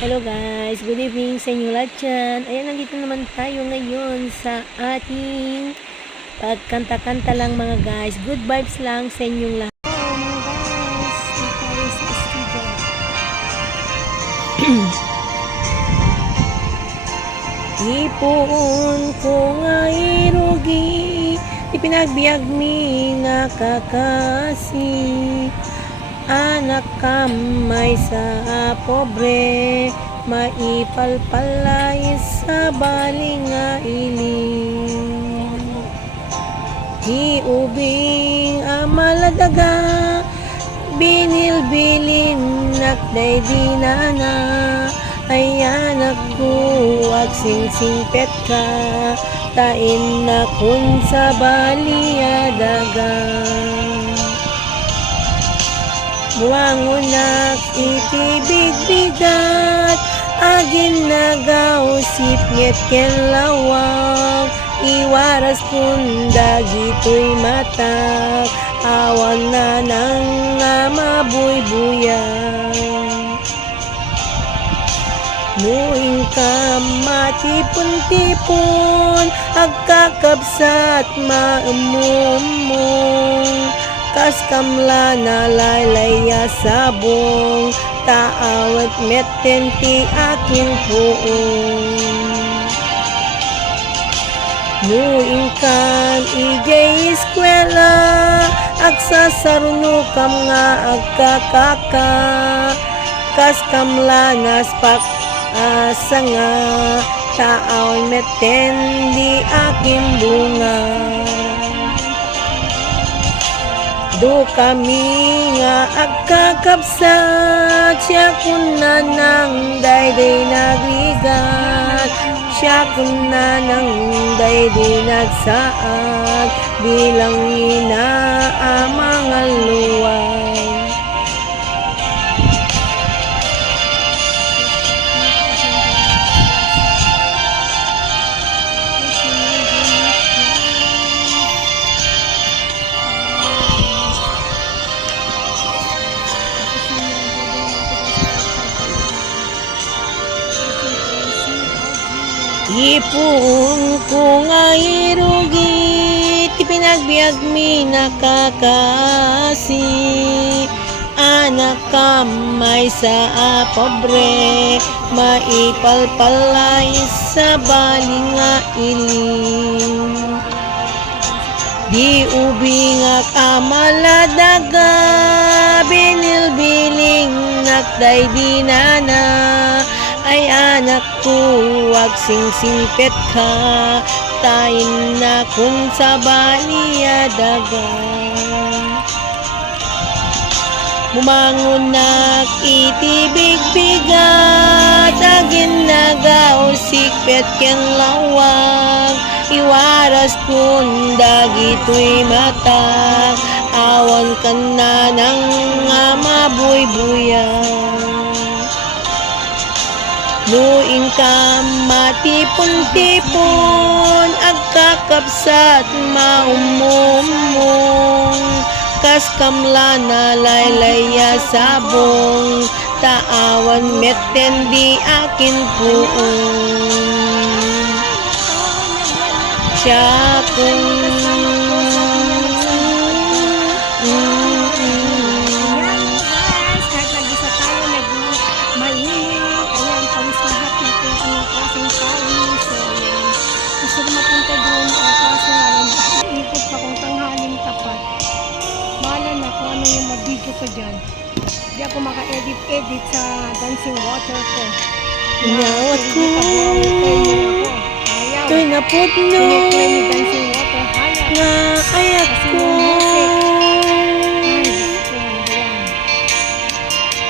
Hello guys, good evening sa inyo lahat dyan. Ayan, nandito naman tayo ngayon sa ating pagkanta-kanta lang mga guys. Good vibes lang sa inyong lahat. Oh mga guys, dito tayo sa studio. Ipuon ko nga irugi, ipinagbiag mi nakakasi. Anak kamay sa pobre, maipalpalay sa baling nga iling. Hiubing amaladaga, binilbilin nakday dinana. Ay anak ko, wag singsingpet ka, tain na kun sa baliyadaga. Buwangunak itibig bigat, agin nagausip nget ken lawag. Iwaras kun dagitoy matak, awan na nang mabuybuyan. Nuing ka matipon-tipon, agkakabsat maumumong. Kas kamla na laylaya sabong, taawat metten ti akin puong. Nuing kan igay eskwela, agsasaruno kam nga agkakaka. Kas kamla naspak asa nga, taawat metten di akin bunga. Do kami nga agkakabsat, siya kun na nang dayday nagrigat. Siya kun na nang dayday nagsaad, bilang ina amang aluway. Ipon ko nga irugit, ipinagbiag mi nakakasi. Anak kamay sa pobre, maipalpalay sa baling nga iling. Di ubing amaladaga, binilbiling nakday dinana. Ay anak ko, wag singsingpet ka, tain na kun sa baliyadaga. Bumangon nak itibig bigat, agin nagausik pet ken lawag. Iwaras kun dagitoy matak, awan kan na nang mabuybuyan. Nuing ka matipon-tipon, agkakabsat maumumong. Kas kamla na laylaya sabong, taawan metten di akin puong. Siya kung video ko dyan. Hindi ako maka-edit sa dancing water ko. Inawat ko, Ayaw. to'y napudno Sineklay ni dancing water. Hayak. nga ayak Kasi ko. yung music.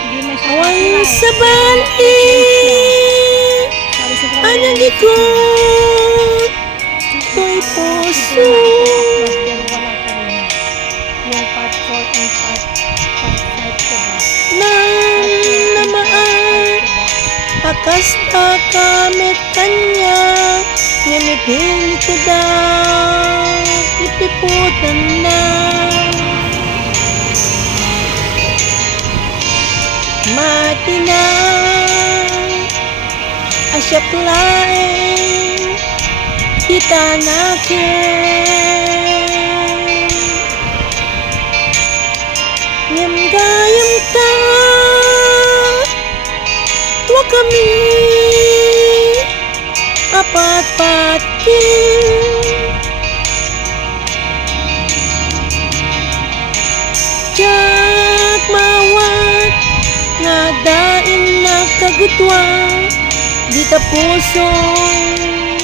Hindi na siya Awan copyright. sa bali, anang ikot, to'y puso. Yung part 4 and part 5 ko ba? Nang namaan, akasta kamit kanya, ngamitin ko daw, ipiputan na. Matinang siya laeng kita nakin ngem gayam ta tua kami apat patin jak mawat ngadain nagkagutwa di ta pusong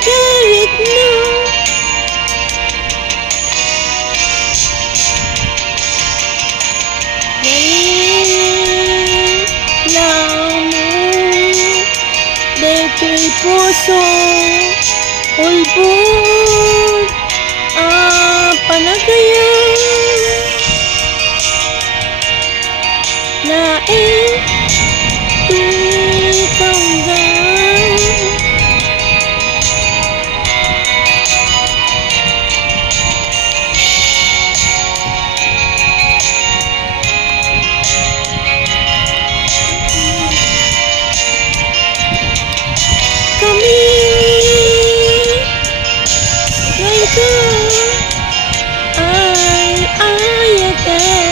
kerit na lang mo deto'y puso ulbog panagayang laeng tukanggang kami ngayon ay ayakan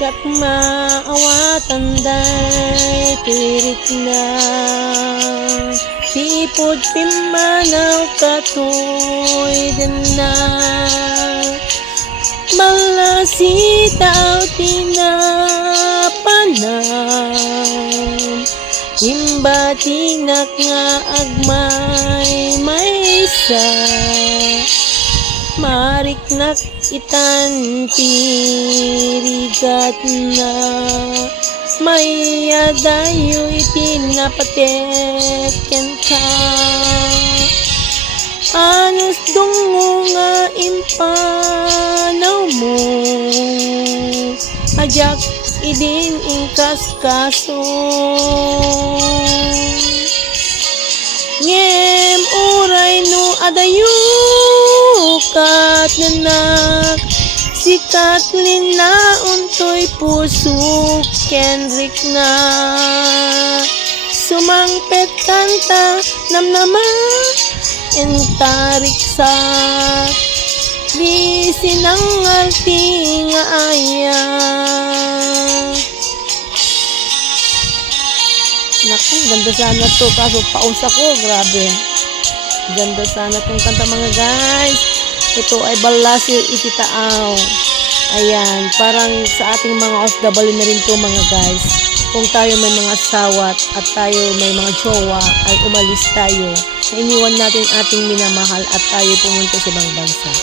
jak maawatan day tirik na sipod pimanaw katoy din na malasitaw tinapanam imba tinak nga agmay may isa mariknak itan tirigat na may adayo itinapateken ka anos dungo nga impanaw mo ajak idin ingkas kaso ngem uray no adayo kat nanak sikat linaon to'y puso kenrik na sumangpet kanta namnama entarik sa di sinangal tinga aya naku ganda sana to kaso paus ako grabe ganda sana tong kanta mga guys. Ito ay Balasir Ititaaw. Ayan, parang sa ating mga OFW na rin to mga guys. Kung tayo may mga asawa at tayo may mga jowa, ay umalis tayo. Iniwan natin ating minamahal at tayo pumunta sa ibang bansa.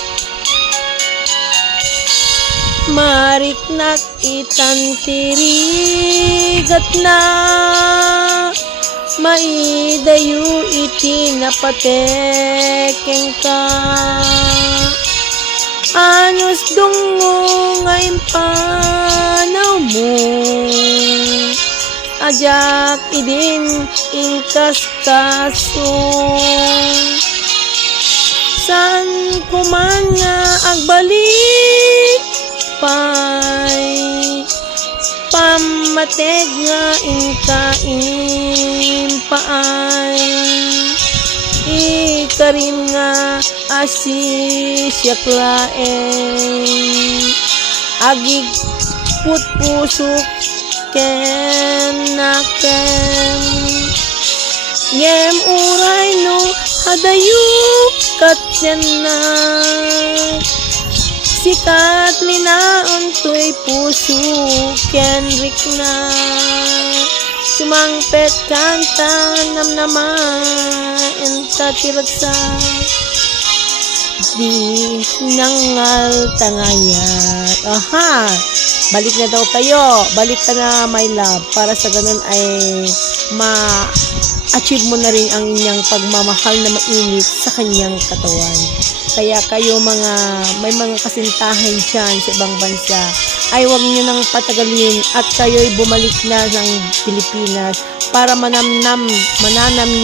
Mariknak itantirigat na maidayu itinapatekeng ka anos dungo ngayon panaw mo ajak idin ingkas kaso san kuman nga agbalik pay pamateg nga ingkain paay ikarim nga asisyak laeng agig putpusok ken naken ngem uray no hadayuk katyan na sikat linaon to'y puso kenrik na sumangpet kanta namnaman entatiragsa di nangal tangayat aha balik na daw kayo balik ka na my love para sa ganun ay ma-achieve mo na rin ang inyong pagmamahal na mainit sa kanyang katawan Kaya kayo may mga kasintahan dyan sa ibang bansa, ay huwag nyo nang patagalin at kayo'y bumalik na ng Pilipinas para mananam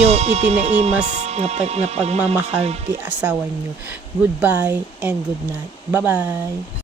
nyo itinaimas nga pagmamahal ti asawa nyo. Goodbye and good night. Bye-bye.